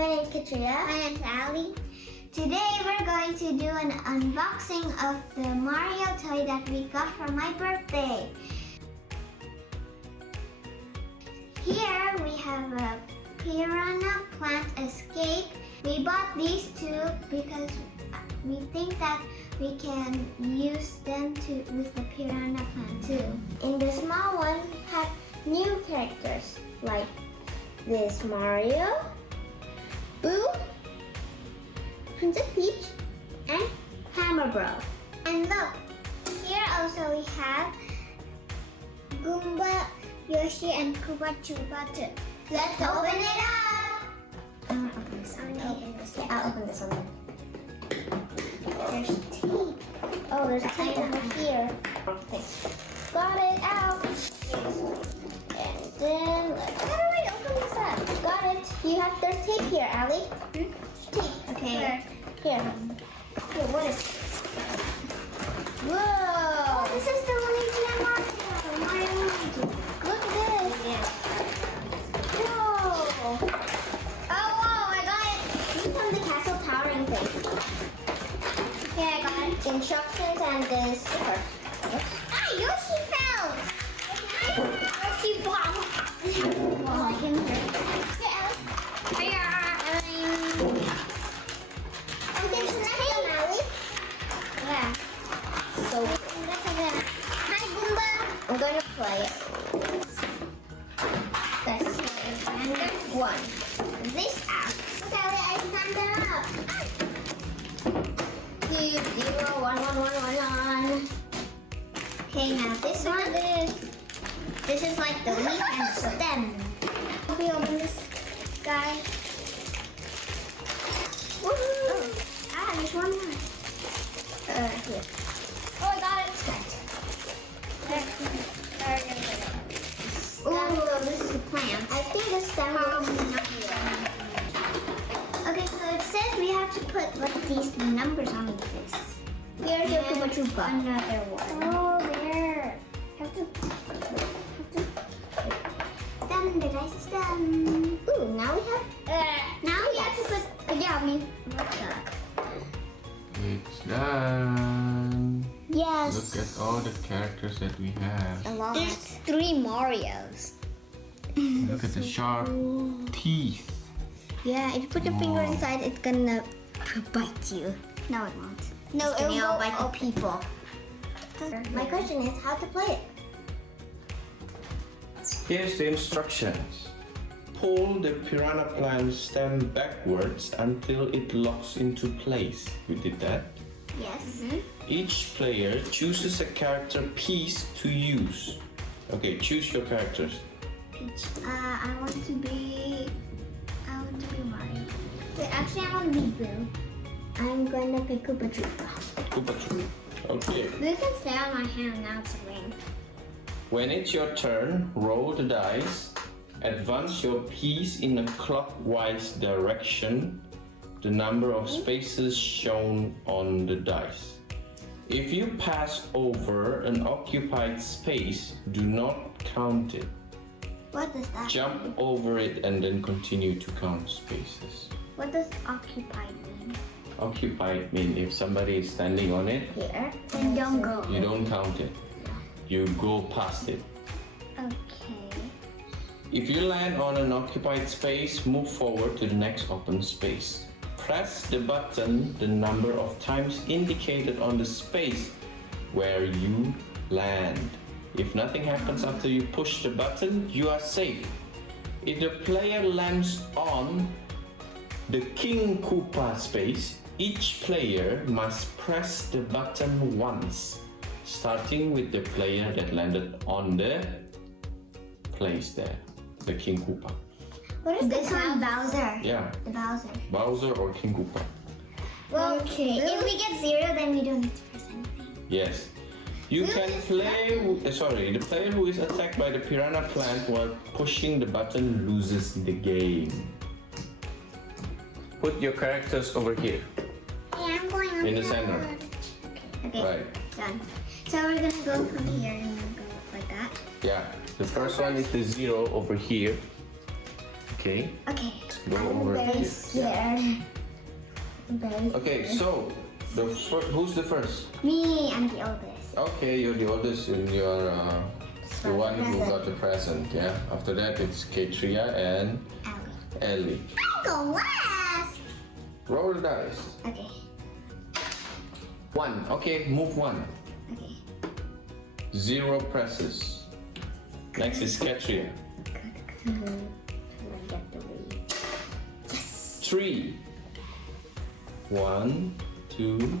My name's Katrina. My name's Allie. Today we're going to do an unboxing of the Mario toy that we got for my birthday. Here we have a Piranha Plant Escape. We bought these two because we think that we can use them with the Piranha Plant too. In the small one, we have new characters like this Mario, Boo, Princess Peach, and Hammer Bro. And look, here also we have Goomba, Yoshi, and Koopa Troopa too. Let's open it up! I'm gonna open this one. Yeah, I'll open this one. There's tape. Oh, there's tape over here. Okay. Got it out. And then let's. How do I open this up? Got it. There's tape here, Allie. Tape. Okay. Here. Here, what is this? Whoa! Oh, this is the Luigi and Mario Luigi. Look at this. Yeah. Whoa! Oh, whoa! I got it. This is from the castle towering thing. Okay, I got it. Instructions and this sticker. Ah, Yoshi fell! Yoshi fell! Oh, I can hear it. Yeah, and there's nothing, Allie. Yeah. So, hi, Goomba. I'm going to play it. That's and there's one. This app. Look, Allie, I found it up. 2, 0, 1, 1, 1, 1, 1. Okay, now this one is. This is like the leaf and stem. If we open this guy. Woo! Oh. Ah, there's one more. Here. Oh, I got it. Oh, this is the plant. I think the stem is not here. Okay, so it says we have to put like these numbers on this. Here's your Koopa Troopa. Another one. Oh, there. Done. The dice is done. Ooh, now we have. Now we have to put. Yeah, I mean, what's that? It's done. Yes. Look at all the characters that we have. There's 3 Marios. Look at the sharp teeth. Yeah, if you put your finger inside, it's gonna bite you. No, it won't. No, it will bite the people. My question is how to play it. Here's the instructions. Pull the Piranha Plant stem backwards until it locks into place. We did that. Yes. Each player chooses a character piece to use. Okay, choose your characters. I want to be Mario. Wait, actually, I want to be Boo. I'm going to pick Koopa Troopa. Koopa Troopa. Okay. Boo can stay on my hand now. It's a ring. When it's your turn, roll the dice. Advance your piece in a clockwise direction. The number of spaces shown on the dice. If you pass over an occupied space, do not count it. What does that Jump mean? over it and then continue to count spaces. What does occupied mean? Occupied means if somebody is standing on it, Here. Then don't go. you don't count it. You go past it. Okay. If you land on an occupied space, move forward to the next open space. Press the button the number of times indicated on the space where you land. If nothing happens after you push the button, you are safe. If the player lands on the King Koopa space, each player must press the button once, starting with the player that landed on the place there, the King Koopa. What is this one? Bowser. Yeah, The Bowser. Bowser or King Koopa. Well, okay. If we get 0, then we don't need to press anything. Yes. You can play, the player who is attacked by the Piranha Plant while pushing the button loses the game. Put your characters over here. Yeah, I'm going on In the center. Okay, Right. done. So we're gonna go from here and then go like that. Yeah, the first one is the 0 over here. Okay. Okay. Go over Very here. scared. I'm very Okay, scared. so who's the first? Me, I'm the oldest. Okay, you're the oldest and you're the one who Present. got the present. Yeah. After that, it's Katria and Ellie. Ellie. I go last. Roll the dice. Okay. 1. Okay, move 1. Okay. 0 presses. Next is Katria. Good. I get the lead. Yes. 3. 1, 2,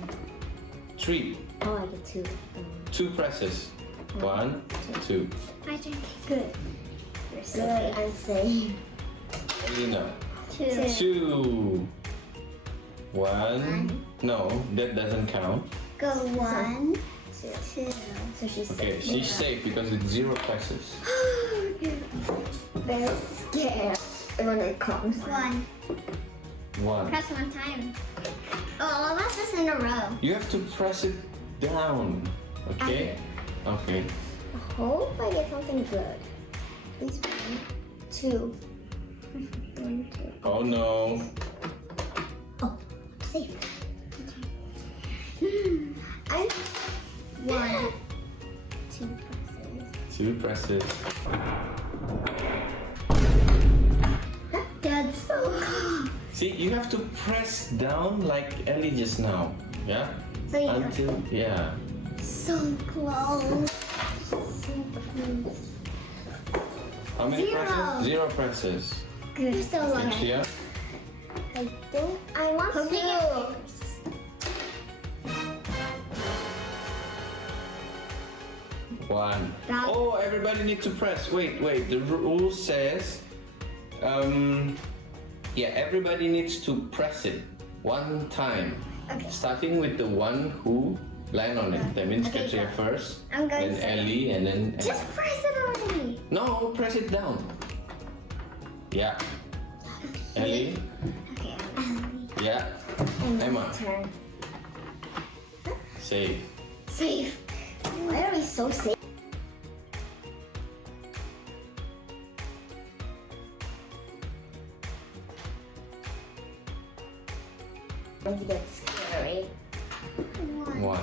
3. Oh, I get 2. 2 presses. 1, 2. My turn. Good. You're good. I'm safe. Elena. 2. 2. 1. No, that doesn't count. Go 1, 2. So she's Okay, safe. she's safe because it's 0 presses. Very scared when it comes. 1. 1. Press 1 time. Oh, all of us is in a row. You have to press it down. Okay? Okay. I hope I get something good. Please 1, 2. 1, 2. Oh no. Oh, safe. I'm 1, 2 presses. 2 presses. That's so cool. See, you have to press down like Ellie just now. Yeah? So you Until, yeah. so close. So close. How many 0. presses? 0 presses. Good. You're so lucky. Yeah? I think I want to. 1. That- Oh, everybody need to press. Wait. The rule says, yeah, everybody needs to press it 1 time. Okay. Starting with the one who land on it. That means Okay, Katria go. first, I'm going then to. Ellie, and then. Just press it already. No, press it down. Yeah. Ellie. Okay. Yeah. And Emma. it's turn. Safe. Safe. Why are we so safe? Maybe that's scary. 1.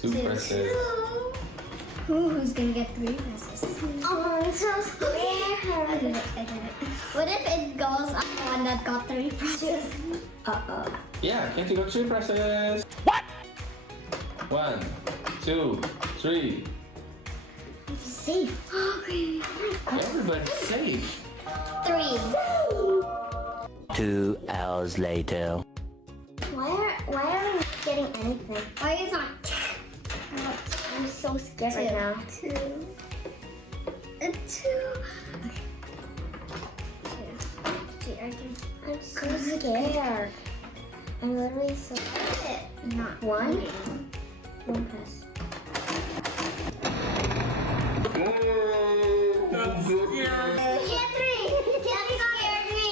2 presses. Who's gonna get 3 presses? Oh, I'm so scared. I did it. What if it goes on the one that got 3 presses? Uh-oh. Yeah, Katria got 3 presses. What? 1, 2, 3. I'm safe. Okay. Everybody's safe. 3. 2 hours later. Why are we not getting anything? Why is not? I'm so scared right now. 2. 2. I'm so scared. I'm literally so scared. Not 1. 1 press. That's good. Yeah, 3. That scared me.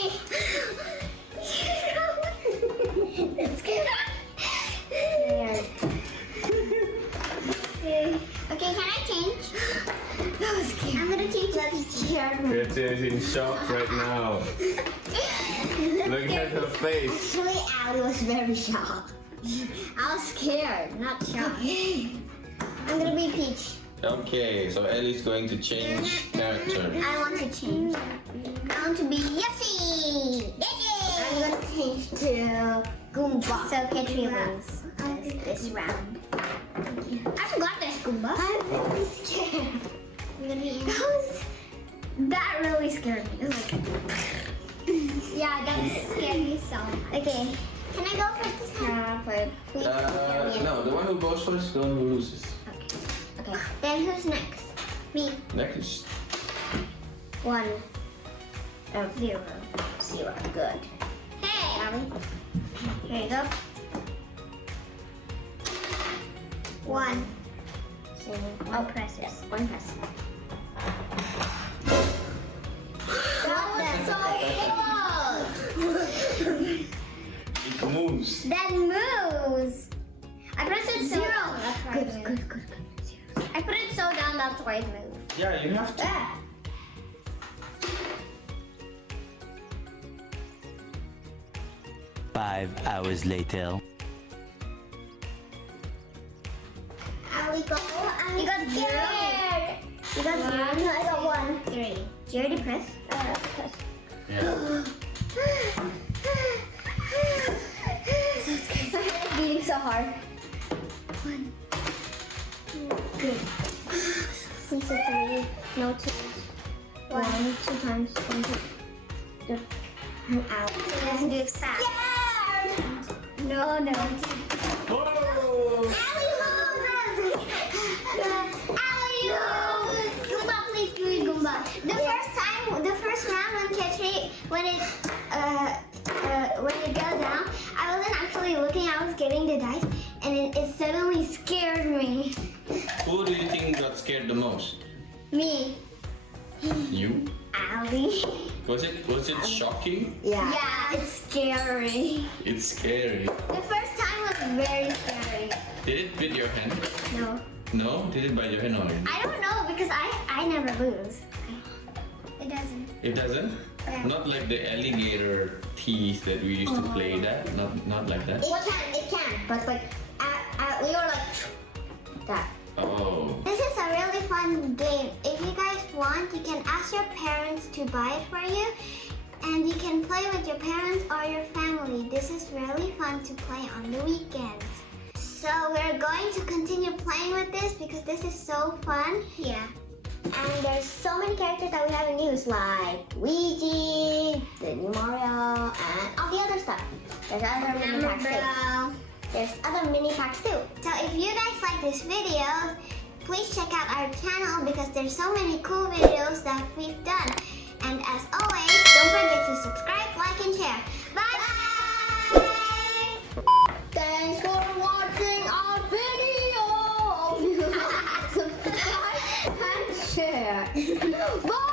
That's scared. Okay, can I change? That was scary. I'm gonna change. That's scared. Katria is in shock right now. Look at her face. Actually, Allie was very shocked. I was scared, not shocked. I'm gonna be Peach. Okay, so Ellie's going to change character. I want to change. I want to be Yuffie. I'm gonna change to Goomba. So Katria wins this round. I forgot there's Goomba. I'm really scared. I'm gonna be that really scared me. Like, yeah, that scared me so much. Okay. Can I go first this time? Please. No, the one who goes first is the one who loses. Okay. Then who's next? Me. Next. 1. 0. 0. Good. Hey, Abby. Here you go. 1. Oh, presses. 1 press. That was so close. It moves. That moves. I pressed it so down. That's why it moved. Good. I put it so down. That's why it moved. Yeah, you have to. 5 hours later. You got scared. You got 0. No, I got 1. 3. Did you already press? Press. Yeah. So scared. It's beating so hard. 1. Good. Since it's 3, no 2. 1, 2 times. 1, 2. I'm out. Let's do it fast. Scared. No. Whoa! Goomba, please do it, Goomba. The first round when it goes down, I wasn't actually looking. I was getting the dice, and it suddenly scared me. Who do you think got scared the most? Me, You? Allie. Was it shocking? Yeah, it's scary. It's scary. The first time was very scary. Did it bite your hand? No, No? Did it bite your hand or? I don't know because I never lose. It doesn't. It doesn't? Yeah. Not like the alligator teeth that we used to play that? Not like that? It can, but like we were like that. Oh. This is a really fun game. If you guys want, you can ask your parents to buy it for you, and you can play with your parents or your family. This is really fun to play on the weekends. So we're going to continue playing with this because this is so fun. Yeah. And there's so many characters that we haven't used, like Luigi, the new Mario, and all the other stuff. There's other mini packs too. There's other mini packs too. So if you guys like this video, please check out our channel because there's so many cool videos that we've done. And as always, don't forget to subscribe, like, and share. Bye! Thanks for watching our video! Subscribe and share. Bye!